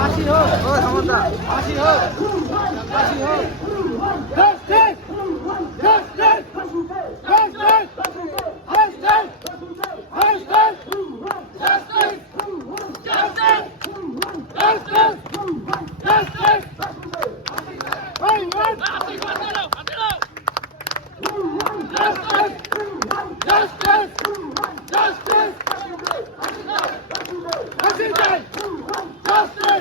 ফাঁসি হোক, ও সমস্যা ফাঁসি হোক, ফাঁসি হোক। Justice, justice, justice, justice, justice, justice, justice, justice, justice. ওই ওই জাস্টিস, জাস্টিস, জাস্টিস, ফাঁসি চাই, জাস্টিস, জাস্টিস, জাস্টিস, ফাঁসি চাই, justice, justice,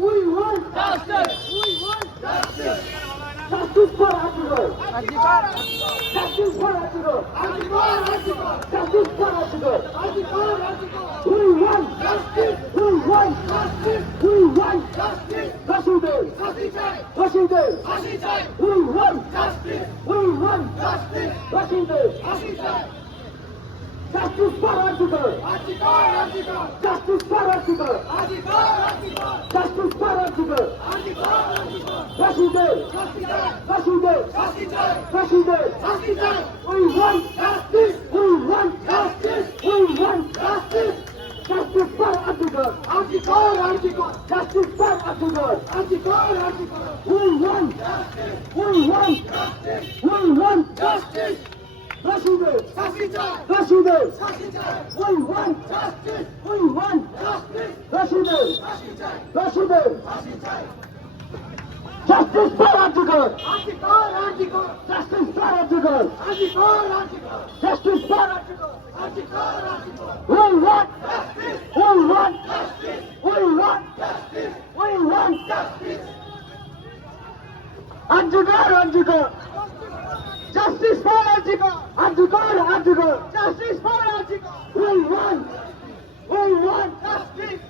We want justice, justice. Justice for Article. Article, Justice for Article. Article, Justice for Article. Article, We want justice. We want justice. We want justice, Rashidul. ফাঁসি চাই, Rashidul. ফাঁসি চাই, We want justice, we want justice, Rashidul. ফাঁসি চাই, Justice for Article. Article, Article, Justice for Article. Article, Article, Justice for Article. Article, Article, Rashidul. ফাঁসি চাই, Rashidul. ফাঁসি চাই, Rashidul. ফাঁসি চাই, We want justice, we want justice. We want justice. Justice for Article. Article, Article, Justice for Article. Article, Article, We want we want we want justice, Rashidul. ফাঁসি চাই, Rashidul. ফাঁসি চাই, We want justice, we want justice, Rashidul. ফাঁসি চাই, Rashidul. ফাঁসি চাই, Justice for Article. Article, Article, Justice for Article. Article, Article, Justice for Article. Article, Article, We want justice, we want justice, we want justice, we want justice, Article Article. Justice for Article. Article Article. justice for Article, We want justice,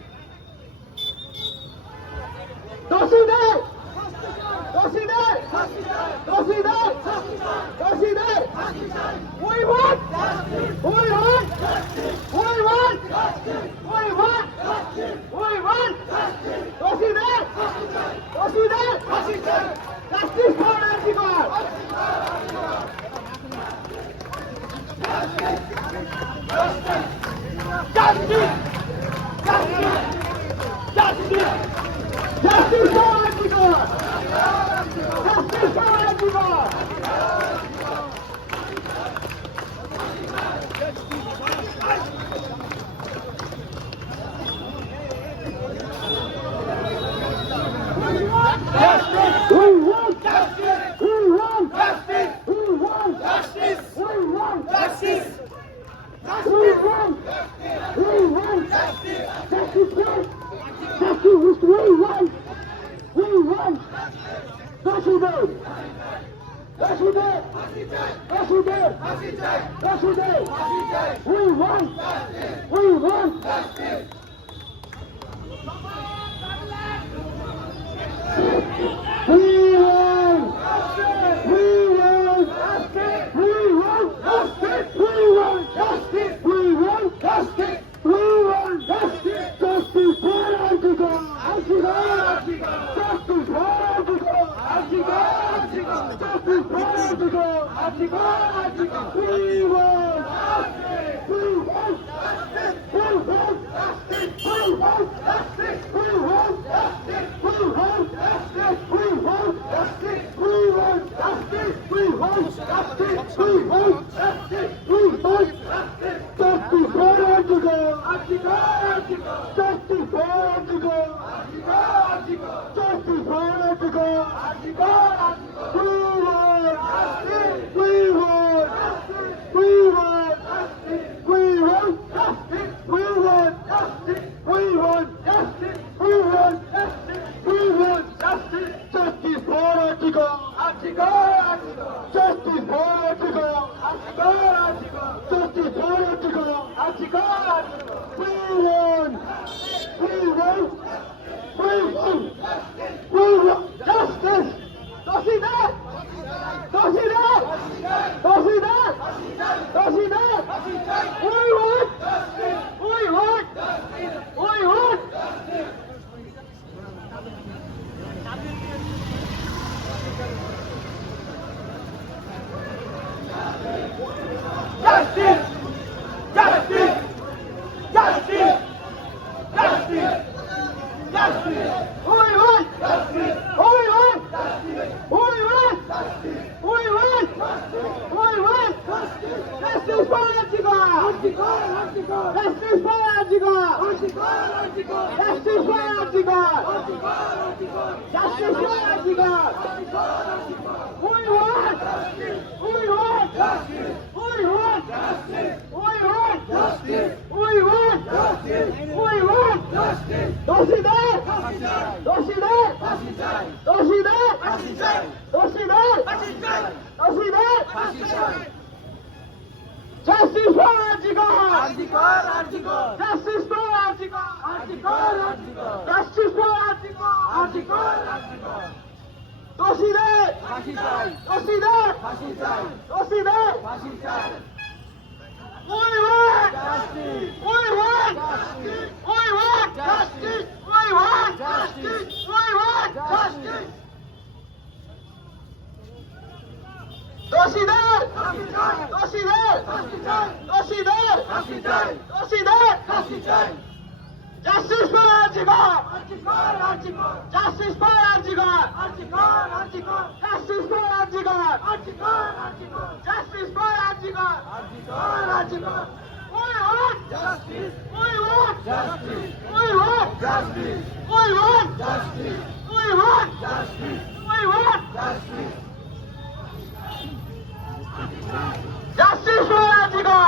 Rashidul. ফাঁসি চাই, ফাঁসি চাই, Rashidul. ফাঁসি চাই, Rashidul. ফাঁসি চাই, We want justice, we want justice, we want justice, we want justice, we want justice, Rashidul. ফাঁসি চাই, Rashidul. ফাঁসি চাই, Justice for Article. justice, justice, justice, Justice for Article. Justice for Article. justice, We want justice, we want justice, we want justice, we want justice, we want we want justice for justice we want Rashidul. Rashidul. Rashidul. ফাঁসি চাই, Rashidul. ফাঁসি চাই, We want we want justice, we want we want we want justice we want justice we want justice we want justice justice for Article justice for Article justice for Article we want we want we want we want we want we want we want justice. We want justice. We want justice. We want justice. We want justice. Justice for Article. Justice for Article. Justice for Article. We want justice. We want justice. We want justice. We want justice. We want justice. We want justice. We want justice. We want justice. Justice for Article. Justice for Article. Justice for Article. We want. We want. We want. We want justice. Does he that? Does he that? Does he that? Does he that? We want. We want. We want. We want justice. We want justice. We want justice. We want justice. We want justice. Justice for Antigua. Justice for Antigua. Justice for Antigua. Justice for Antigua. We want justice. We want justice. We want justice. We want justice. We want justice. We want justice. দোষীদের দোষীদের দোষীদের দোষীদের দোষীদের Justice for Antigua! Justice for Antigua! Justice for Antigua! দোষীদের দোষীদের দোষীদের We want justice! We want justice! We want justice! We want justice! We want justice! দোষীদের দোষীদের দোষীদের দোষীদের Justice for Antigua! Justice for Antigua! Justice for Antigua! Justice for Antigua! We want justice! We want justice! We want justice! We want justice! We want justice! We want justice! Justice for Antigua!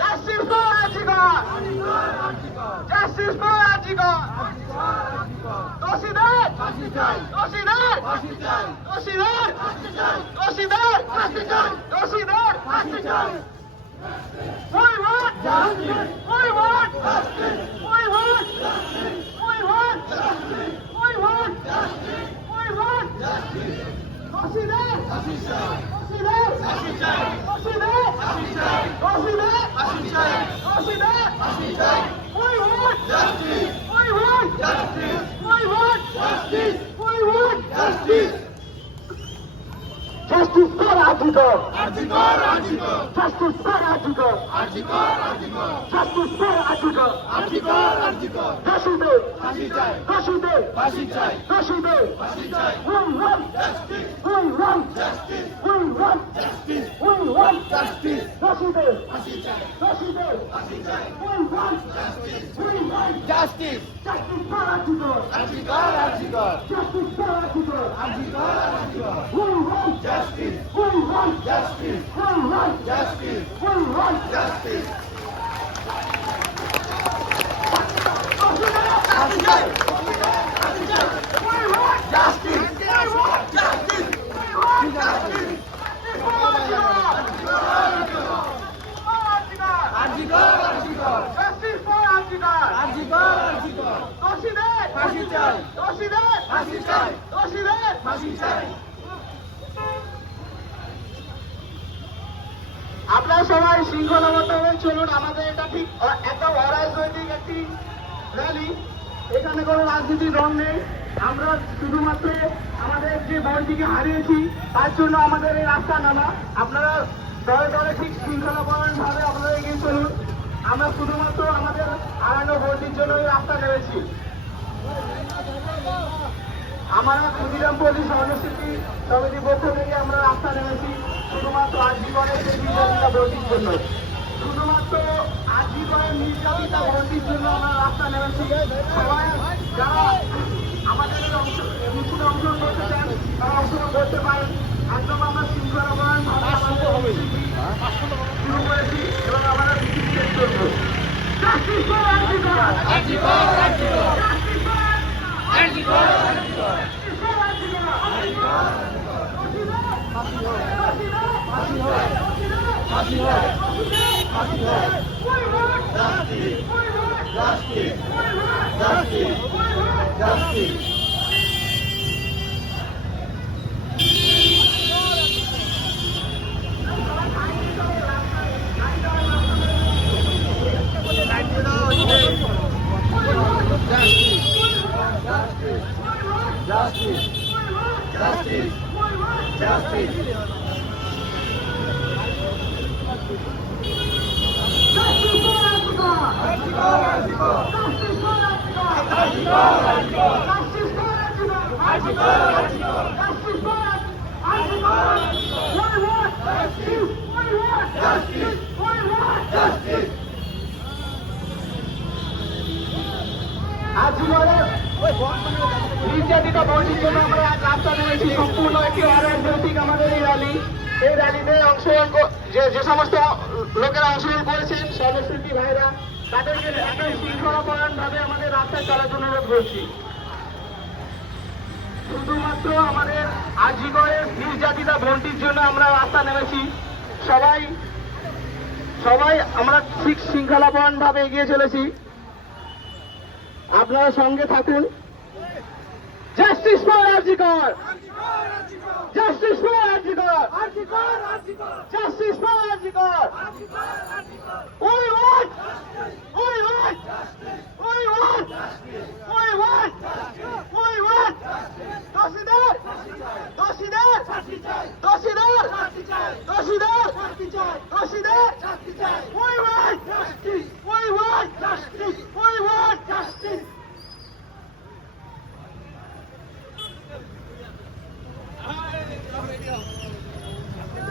Justice for Antigua! Justice for Antigua! দোষীদের দোষীদের দোষীদের দোষীদের দোষীদের We want justice! We want justice! We want justice! We want justice! We want justice! We want justice! দোষীদের দোষীদের দোষীদের দোষীদের We want justice! We want justice! We want justice! We want justice! Justice for Antigua! Justice for Antigua! Justice for Antigua! দোষীদের দোষীদের দোষীদের We want justice! We want justice! We want justice! We want justice! দোষীদের দোষীদের We want justice! We want justice! Justice for Antigua! Justice for Antigua! We want justice! We want justice! We want justice! We want justice! আপনারা সবাই শৃঙ্খলাবদ্ধভাবে চলুন। আমাদের এটা ঠিক একটা অরাজনৈতিক একটি র্যালি, এখানে কোনো রাজনীতির রং নেই। আমরা শুধুমাত্র আমাদের যে বোনটিকে হারিয়েছি তার জন্য আমাদের এই রাস্তা নামা। আপনারা দলে দলে ঠিক শৃঙ্খলাবদ্ধভাবে আপনারা এগিয়ে চলুন। আমরা শুধুমাত্র আমাদের হারানো বোনটির জন্য এই রাস্তা নেমেছি। আমরা ক্ষুদিরাম পল্লী সহনশিল্পী সমিতির পক্ষ থেকে আমরা রাস্তা নেমেছি শুধুমাত্র আজীবনের যে নির্যাতিতা বোনটির জন্য। শুধুমাত্র আজীবনের নির্যাতিতা বোনটির জন্য আমরা রাস্তা নেমেছি। সবাই যারা আমাদের মিছিলে অংশগ্রহণ করতে চান তারা অংশগ্রহণ করতে পারেন। একদম আমরা শৃঙ্খলাবদ্ধভাবে শুরু করেছি এবং আমরা মিছিল শেষ করবো। Justice for Antigua! Antigua! Antigua! Antigua! Justice for Antigua! Justice for Arjigar. Justice for Arjigar. We want justice. We want justice. We want justice. আর্জিগরের নির্যাতিত বোনটির জন্য আমরা আজ রাস্তা নেমেছি। সম্পূর্ণ একটি অরাজনৈতিক আমাদের এই র্যালি। এই র্যালিতে অংশগ্রহণ যে সমস্ত লোকেরা অংশগ্রহণ করেছেন, সর্বশিল্পী ভাইরা, তাদেরকে একই শৃঙ্খলাপরায়ণভাবে আমাদের রাস্তায় চলার জন্য অনুরোধ করছি। শুধুমাত্র আমাদের আর্জিগরের নির্যাতিতা বোনটির জন্য আমরা রাস্তা নেমেছি। সবাই আমরা ঠিক শৃঙ্খলাপরায়ণভাবে এগিয়ে চলেছি। আপনারা সঙ্গে থাকুন। Justice for RG Kar, justice for RG Kar, justice for RG Kar. We want, we want, we want, we want, we want. দোষীদের, দোষীদের, দোষীদের, দোষীদের, দোষীদের। We want justice, we want justice, we want justice.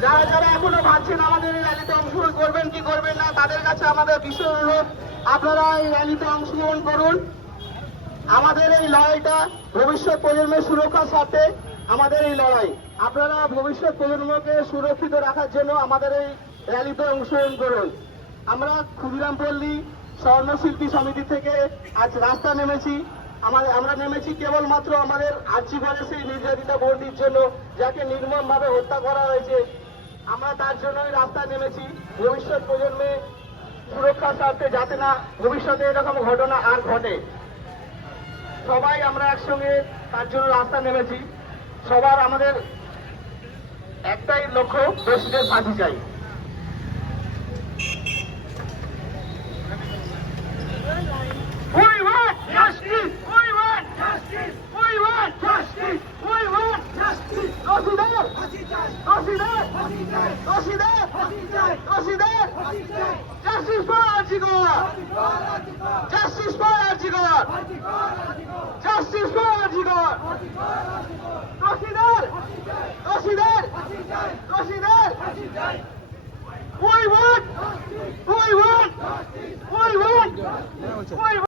যারা যারা এখনো ভাবছেন আমাদের এই র্যালিতে অংশগ্রহণ করবেন কি করবেন না, তাদের কাছে আমাদের বিশেষ অনুরোধ, আপনারা এই র্যালিতে অংশগ্রহণ করুন। আমাদের এই লড়াইটা ভবিষ্যৎ প্রজন্মের সুরক্ষার স্বার্থে আমাদের এই লড়াই। আপনারা ভবিষ্যৎ প্রজন্মকে সুরক্ষিত রাখার জন্য আমাদের এই র্যালিতে অংশগ্রহণ করুন। আমরা ক্ষুদিরাম পল্লী স্বর্ণশিল্পী সমিতি থেকে আজ রাস্তা নেমেছি। আমরা নেমেছি কেবলমাত্র আমাদের আর্জিগরের সেই নির্যাতিতা বোনটির জন্য, যাকে নির্মমভাবে হত্যা করা হয়েছে। আমরা তার জন্যই রাস্তা নেমেছি, ভবিষ্যৎ প্রজন্মে সুরক্ষার স্বার্থে, যাতে না ভবিষ্যতে এরকম ঘটনা আর ঘটে। সবাই আমরা একসঙ্গে তার জন্য রাস্তা নেমেছি। সবার আমাদের একটাই লক্ষ্য, দোষীদের ফাঁসি চাই। We want justice! We want justice! We want justice! We want justice! দোষীদের, দোষীদের, দোষীদের, দোষীদের। Justice for Arjigar! Justice for Arjigar! Justice for Arjigar! দোষীদের, দোষীদের, দোষীদের। We want, we want, we want, we want.